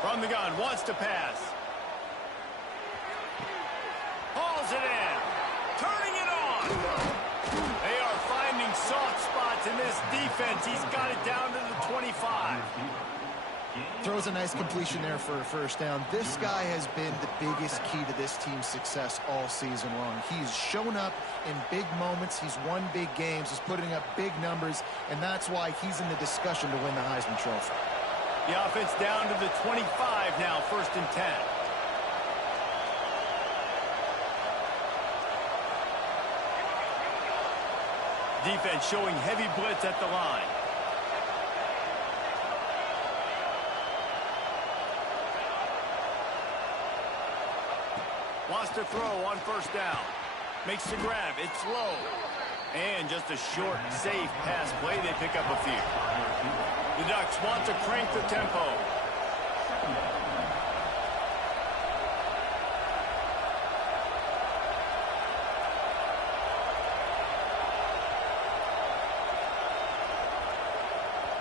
From the gun, wants to pass. Hauls it in. Turning it on. They are finding soft spots in this defense. He's got it down to the 25. Throws a nice completion there for a first down. This guy has been the biggest key to this team's success all season long. He's shown up in big moments. He's won big games. He's putting up big numbers, and that's why he's in the discussion to win the Heisman Trophy. The offense down to the 25 now, 1st and 10. Defense showing heavy blitz at the line. Wants to throw on 1st down. Makes the grab. It's low. And just a short, safe pass play, they pick up a few. The Ducks want to crank the tempo.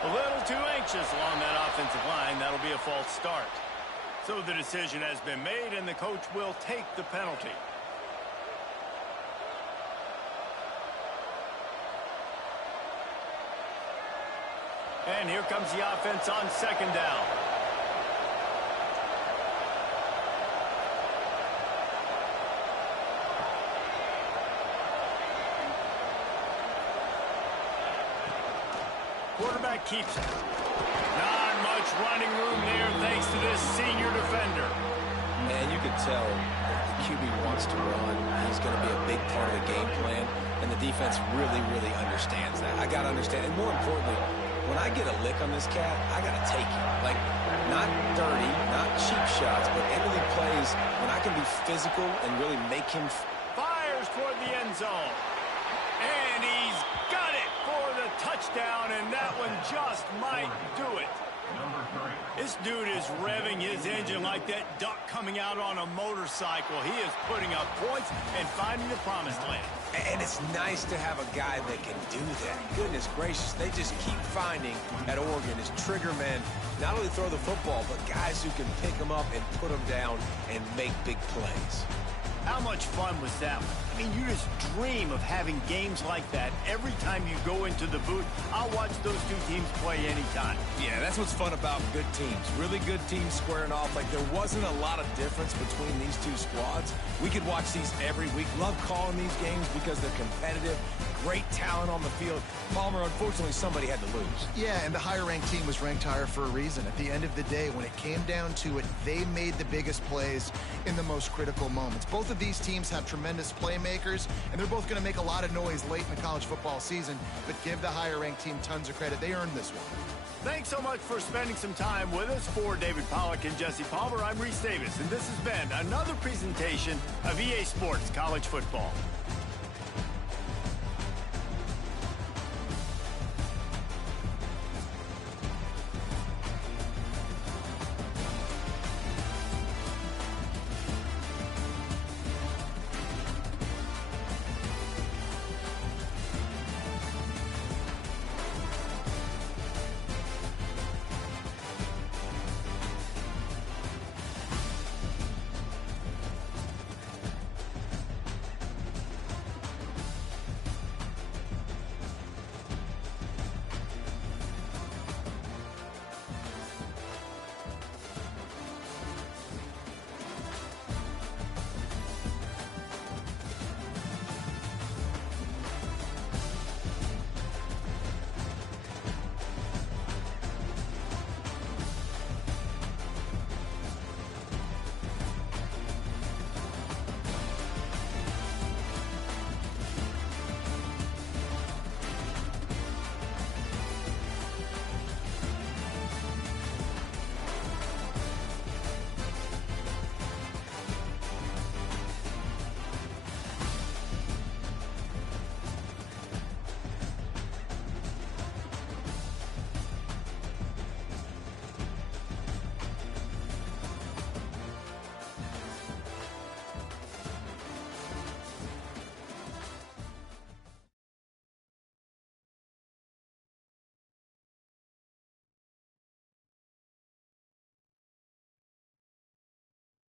A little too anxious along that offensive line. That'll be a false start. So the decision has been made, and the coach will take the penalty. And here comes the offense on second down. Quarterback keeps it. Not much running room there thanks to this senior defender. And you can tell the QB wants to run. He's going to be a big part of the game plan, and the defense really, really understands that. I got to understand, and more importantly, when I get a lick on this cat, I got to take it. Like, not dirty, not cheap shots, but end-of-the plays when I can be physical and really make him... Fires toward the end zone. And he's got it for the touchdown, and that one just might do it. This dude is revving his engine like that duck coming out on a motorcycle. He is putting up points and finding the promised land. And it's nice to have a guy that can do that. Goodness gracious, they just keep finding at Oregon is trigger men. Not only throw the football, but guys who can pick them up and put them down and make big plays. How much fun was that one? I mean, you just dream of having games like that every time you go into the booth. I'll watch those two teams play anytime. Yeah, that's what's fun about good teams. Really good teams squaring off. Like, there wasn't a lot of difference between these two squads. We could watch these every week. Love calling these games because they're competitive. Great talent on the field. Palmer, unfortunately, somebody had to lose. Yeah, and the higher-ranked team was ranked higher for a reason. At the end of the day, when it came down to it, they made the biggest plays in the most critical moments. Both of these teams have tremendous playmakers, and they're both going to make a lot of noise late in the college football season, but give the higher-ranked team tons of credit. They earned this one. Thanks so much for spending some time with us. For David Pollack and Jesse Palmer, I'm Reese Davis, and this has been another presentation of EA Sports College Football.